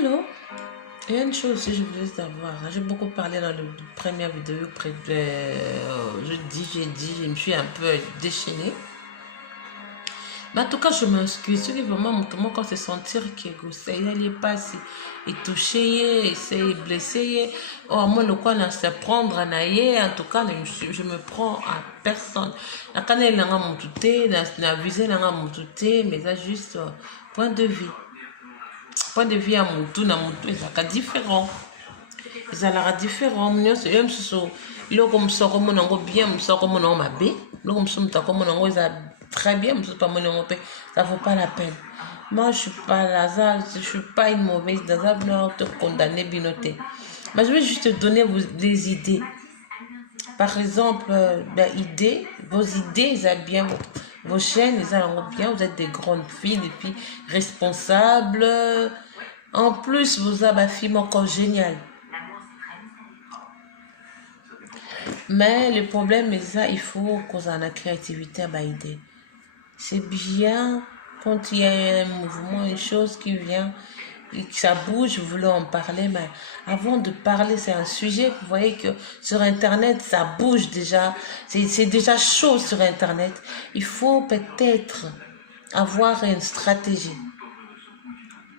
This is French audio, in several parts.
Hello. Il y a une chose aussi que je voulais savoir. J'ai beaucoup parlé dans la première vidéo. Je me suis un peu déchaînée. Mais en tout cas, je m'excuse. Ce qui vraiment montre quand c'est sentir que ça y est pas si et touché, c'est blessé. Oh, moi, le quoi n'a se prendre en aïe. En tout cas, je me prends à personne. La canne n'a mon touté, la visée n'a mon touté, mais ça juste point de vue. Point de vue à mon tout, c'est différent. Ça sera différent. Même si là comme ça comme on a bien, ça comme on a ma bé, là comme ça comme on a ça très bien, pas mon ça vaut pas la peine. Moi je suis pas là, je suis pas une mauvaise dans ça non te condamner binoté. Mais je vais juste te donner des idées. Par exemple, vos idées, ils ont bien vos chaînes, ils ont bien, vous êtes des grandes filles, des filles responsables. En plus, vous avez un film encore génial. Mais le problème est ça, il faut qu'on ait la créativité à baider. C'est bien quand il y a un mouvement, une chose qui vient, et que ça bouge, vous voulez en parler, mais avant de parler, c'est un sujet, vous voyez que sur Internet, ça bouge déjà, c'est déjà chaud sur Internet. Il faut peut-être avoir une stratégie.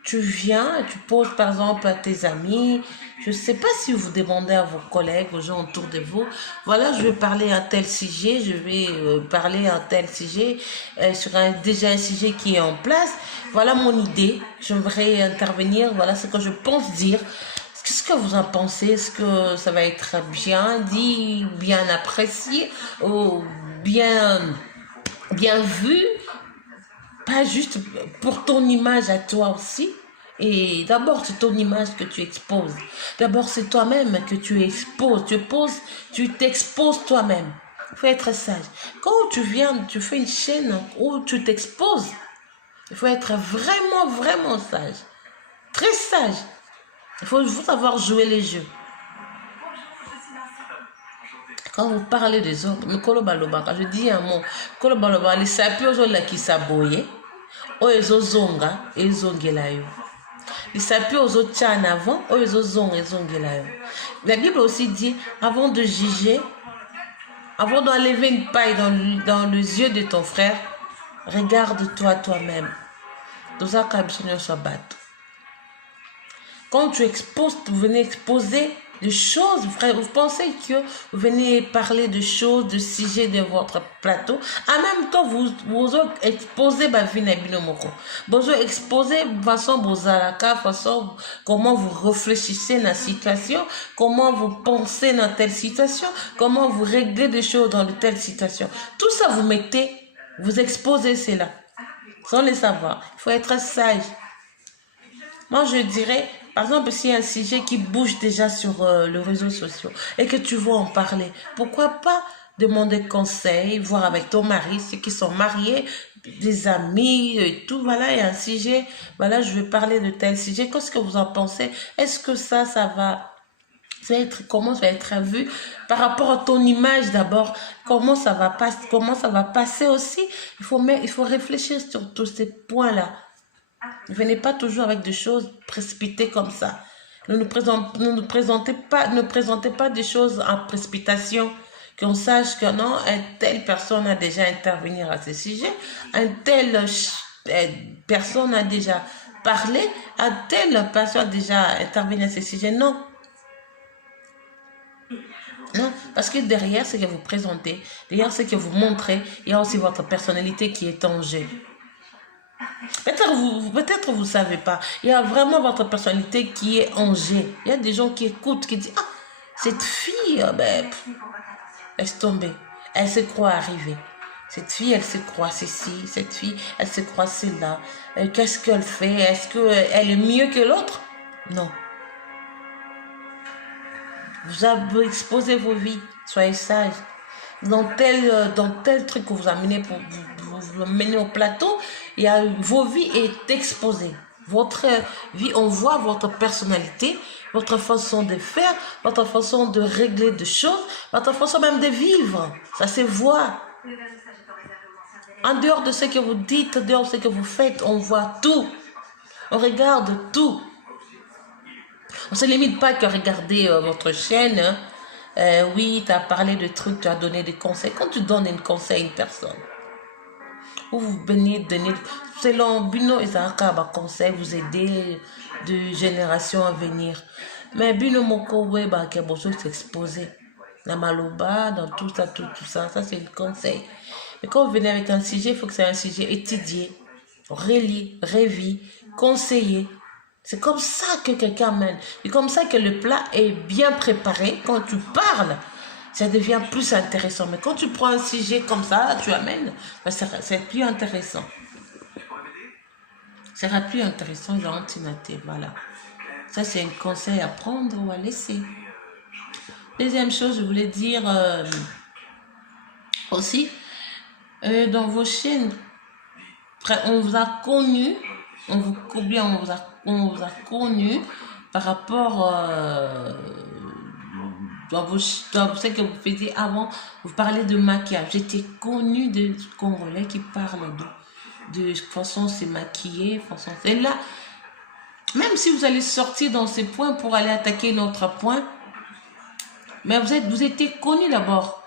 Tu viens, tu poses par exemple à tes amis, je ne sais pas si vous demandez à vos collègues, aux gens autour de vous, voilà, je vais parler à tel sujet, je vais parler à tel sujet, sur déjà un sujet qui est en place, voilà mon idée, j'aimerais intervenir, voilà ce que je pense dire. Qu'est-ce que vous en pensez? Est-ce que ça va être bien dit, bien apprécié, ou bien vu? Pas juste pour ton image à toi aussi. Et d'abord, c'est ton image que tu exposes. D'abord, c'est toi-même que tu exposes. Tu t'exposes toi-même. Il faut être sage. Quand tu viens, tu fais une chaîne où tu t'exposes, il faut être vraiment, vraiment sage. Très sage. Il faut savoir jouer les jeux. Quand vous parlez des autres, mais quand je dis un mot, les sapios ont la qui s'aboye, ou les ozonga, et les ongelayo. Les sapios aux autres en avant, ou les ozonga, et les ongelayo. La Bible aussi dit, avant de juger, avant d'enlever une paille dans les yeux de ton frère, regarde-toi toi-même. Quand tu exposes, vous venez exposer des choses, vous pensez que vous venez parler de choses, de sujets de votre plateau. En même temps, vous exposez ma vie na binomoko. Vous exposez façon bozalaka, façon comment vous réfléchissez dans la situation, comment vous pensez dans telle situation, comment vous réglez des choses dans de telles situations. Tout ça, vous exposez cela. Sans le savoir. Il faut être sage. Moi, je dirais, par exemple, s'il y a un sujet qui bouge déjà sur les réseaux sociaux et que tu veux en parler, pourquoi pas demander conseil, voir avec ton mari, ceux qui sont mariés, des amis et tout. Voilà, il y a un sujet. Voilà, je vais parler de tel sujet. Qu'est-ce que vous en pensez? Est-ce que ça va être, comment ça va être vu par rapport à ton image d'abord? Comment ça va passer aussi? Il faut réfléchir sur tous ces points-là. Ne venez pas toujours avec des choses précipitées comme ça. Ne présentez pas des choses en précipitation. Qu'on sache que non, telle personne a déjà intervenu à ce sujet, telle personne a déjà parlé, telle personne a déjà intervenu à ce sujet. Non. Non, parce que derrière ce que vous présentez, derrière ce que vous montrez, il y a aussi votre personnalité qui est en jeu. Peut-être vous savez pas. Il y a vraiment votre personnalité qui est en jeu. Il y a des gens qui écoutent, qui disent, ah, cette fille, laisse tomber. Elle se croit arrivée. Cette fille, elle se croit ceci. Cette fille, elle se croit cela. Qu'est-ce qu'elle fait? Est-ce qu'elle est mieux que l'autre? Non. Vous avez exposé vos vies. Soyez sages. Dans tel truc que vous amenez pour vous mener au plateau, vos vies est exposée. Votre vie, on voit votre personnalité, votre façon de faire, votre façon de régler des choses, votre façon même de vivre. Ça se voit. En dehors de ce que vous dites, en dehors de ce que vous faites, on voit tout. On regarde tout. On ne se limite pas qu'à regarder votre chaîne. Hein. Oui, tu as parlé de trucs, tu as donné des conseils. Quand tu donnes un conseil à une personne, ou vous venez donner, selon Bino et Zaka, conseil, vous aider de génération à venir. Mais Bino Moko, ouais, qui a besoin de s'exposer. La maloba, dans tout ça, ça c'est le conseil. Mais quand vous venez avec un sujet, il faut que c'est un sujet étudié, relis, révis, conseillé. C'est comme ça que quelqu'un mène. C'est comme ça que le plat est bien préparé. Quand tu parles, ça devient plus intéressant. Mais quand tu prends un sujet comme ça, tu amènes, c'est plus intéressant. Ça sera plus intéressant, voilà. Ça, c'est un conseil à prendre ou à laisser. Deuxième chose, je voulais dire aussi, dans vos chaînes, on vous a connu, on vous a connu par rapport dans ce que vous faisiez avant, vous parlez de maquillage. J'étais connue de Congolais qui parlent de façon se maquiller, façon. Et là, même si vous allez sortir dans ces points pour aller attaquer notre point, mais vous étiez connu d'abord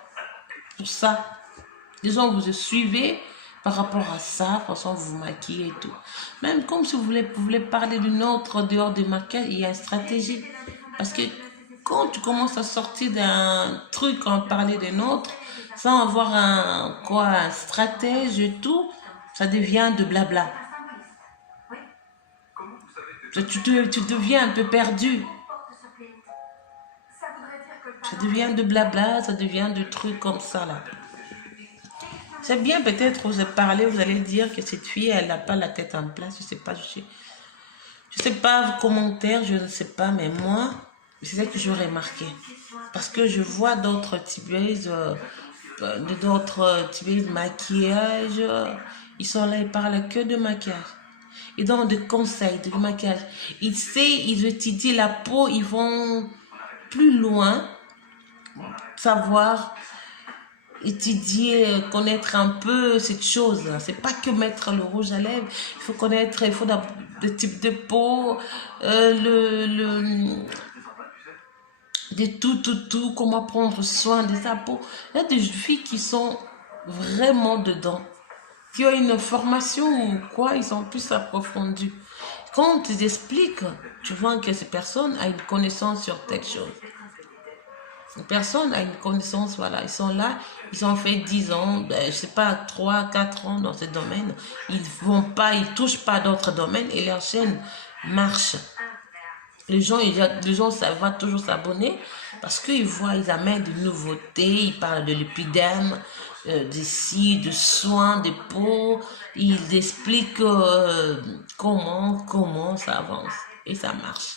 pour ça. Disons, vous suivez par rapport à ça, façon vous maquillez et tout. Même comme si vous voulez parler d'une autre dehors du maquillage, il y a une stratégie. Parce que quand tu commences à sortir d'un truc, en parler d'un autre, sans avoir un stratège et tout, ça devient de blabla. Tu deviens un peu perdu. Ça devient de blabla, ça devient de trucs comme ça là. C'est bien peut-être vous parler, vous allez dire que cette fille, elle n'a pas la tête en place. Je sais pas vos commentaires, je ne sais pas, mais moi, c'est ça que je remarqué. Parce que je vois d'autres tibeuses, maquillage, ils sont là, ils parlent que de maquillage. Ils donnent des conseils de maquillage. Ils étudient la peau, ils vont plus loin, savoir étudier, connaître un peu cette chose. C'est pas que mettre le rouge à lèvres. Il faut connaître, le type de peau, de tout, comment prendre soin de sa peau. Il y a des filles qui sont vraiment dedans, qui ont une formation ou quoi, ils sont plus approfondis. Quand on te explique, tu vois que ces personnes ont une connaissance sur telle chose. Une personne a une connaissance, voilà, ils sont là, ils ont fait 10 ans, je sais pas, 3, 4 ans dans ce domaine, ils touchent pas d'autres domaines et leur chaîne marche. Les gens ça va toujours s'abonner parce qu'ils voient, ils amènent de nouveautés, ils parlent de l'épidème, de soins de peau, ils expliquent comment ça avance et ça marche.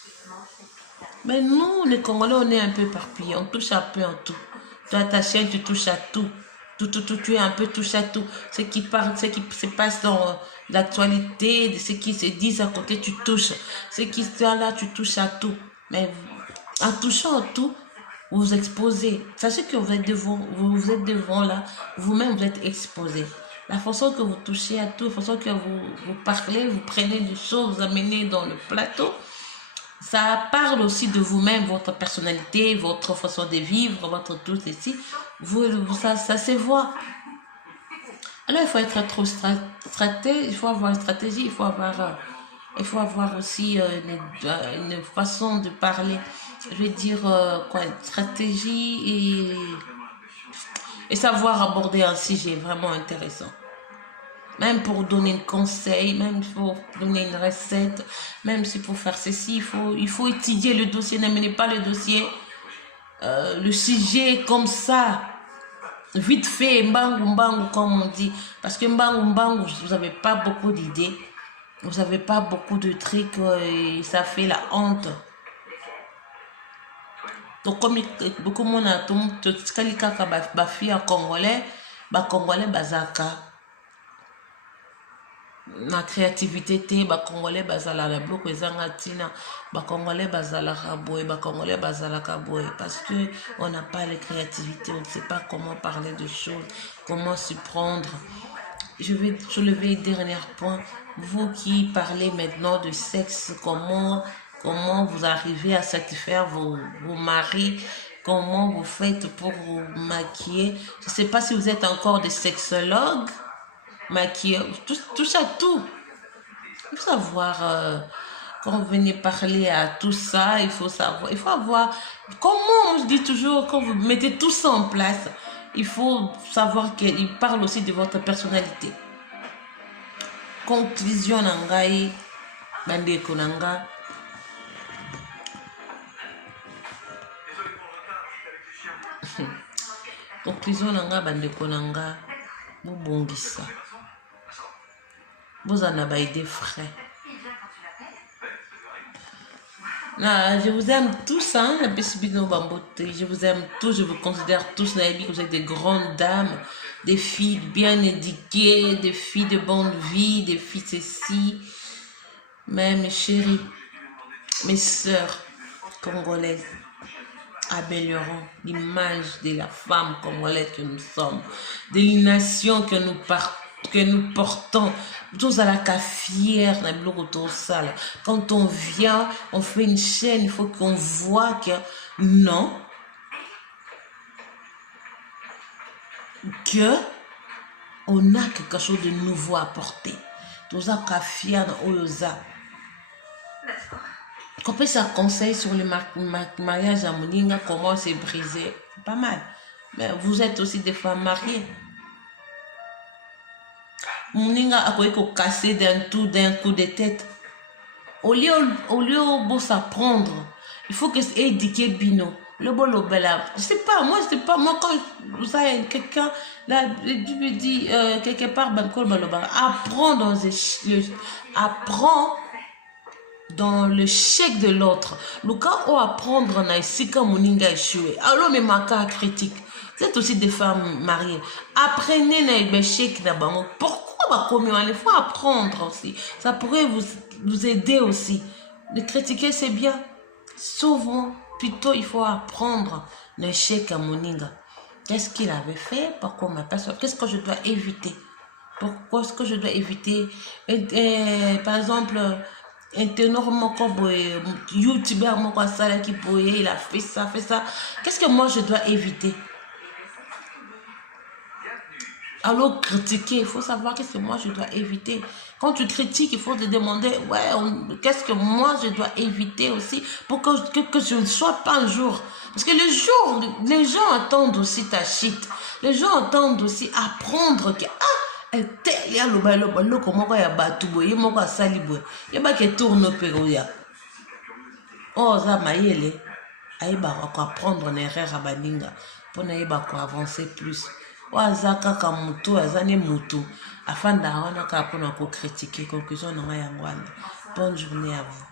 Mais nous, les Congolais, on est un peu éparpillés, on touche un peu en tout. Toi, ta chaîne, tu touches à tout. Tu es un peu touche à tout. Ce qui se passe dans l'actualité, de ce qui se dit à côté, tu touches. Ce qui se dit là, tu touches à tout. Mais en touchant à tout, vous vous exposez. Sachez que vous êtes devant là, vous-même vous êtes exposé. La façon que vous touchez à tout, la façon que vous parlez, vous prenez des choses, vous amenez dans le plateau, ça parle aussi de vous-même, votre personnalité, votre façon de vivre, votre tout ceci. Ça se voit. Alors, il faut être trop stratège, il faut avoir une stratégie, il faut avoir aussi une façon de parler. Je veux dire, une stratégie et savoir aborder un sujet vraiment intéressant. Même pour donner un conseil, même pour donner une recette, même si pour faire ceci, il faut étudier le dossier. N'amenez pas le dossier, le sujet comme ça, vite fait, mbangu comme on dit. Parce que mbangu, vous n'avez pas beaucoup d'idées, vous n'avez pas beaucoup de trucs et ça fait la honte. Donc comme beaucoup de monde a tout congolais, bazaka. La créativité te Congolais bazala la bloc ezanga tina Congolais bazala kaboy Congolais bazala kaboy parce que on n'a pas la créativité, on ne sait pas comment parler de choses, comment s'y prendre. Je vais soulever un dernier point. Vous qui parlez maintenant de sexe, comment comment vous arrivez à satisfaire vos maris, comment vous faites pour vous maquiller. Je ne sais pas si vous êtes encore des sexologues, maquilleurs, touche à tout. Il faut savoir, quand vous venez parler à tout ça, il faut savoir, il faut avoir, comment, je dis toujours, quand vous mettez tout ça en place, il faut savoir qu'il parle aussi de votre personnalité. Conclusion nangai, bandeko nanga. Conclusion nanga, bandeko nanga, vous bongissa. Vous en avez des frais. Je vous aime tous, hein, je vous aime tous, je vous considère tous, vous êtes des grandes dames, des filles bien éduquées, des filles de bonne vie, des filles ceci. Mais mes chéris, mes sœurs congolaises, améliorons l'image de la femme congolaise que nous sommes, de la nation que nous portons. Tous à la fière, quand on vient, on fait une chaîne, il faut qu'on voit que non, que on a quelque chose de nouveau à apporter. Tous à la fière, qu'on peut ça conseil sur le mariage à Moninga, comment c'est brisé, pas mal. Mais vous êtes aussi des femmes mariées. Moninga a quoi casser d'un coup de tête. Au lieu de s'apprendre, il faut que c'est éduqué bino. Le bolo bela. Je sais pas, moi quand vous avez quelqu'un là, je me dis quelque part apprends dans le chèque de l'autre. Le cas où apprendre na isika Moninga échoué. Alors mais ma cas critique. Vous êtes aussi des femmes mariées. Apprenez na chèque na bango. Pourquoi? Il faut apprendre aussi. Ça pourrait vous aider aussi. De critiquer, c'est bien. Souvent, plutôt, il faut apprendre le chèque à Moninga. Qu'est-ce qu'il avait fait? Pourquoi ma personne? Qu'est-ce que je dois éviter? Pourquoi est-ce que je dois éviter? Par exemple, un ténor youtubeur il a fait ça. Qu'est-ce que moi je dois éviter? Alors critiquer, il faut savoir qu'est-ce que moi je dois éviter. Quand tu critiques, il faut te demander, ouais, qu'est-ce que moi je dois éviter aussi pour que je ne sois pas un jour. Parce que les gens attendent aussi ta shit. Les gens attendent aussi apprendre que, il y a le comment il y a batoubo, il y a salibo, il y a qui tourne au péroya. Oh, ça m'a yélé. Aïba, on va prendre une erreur à Baninga pour n'aïba avancer plus. Wazaka kamutu azane mutu afin d'avoir un critiquer conclusion. Bonne journée à vous.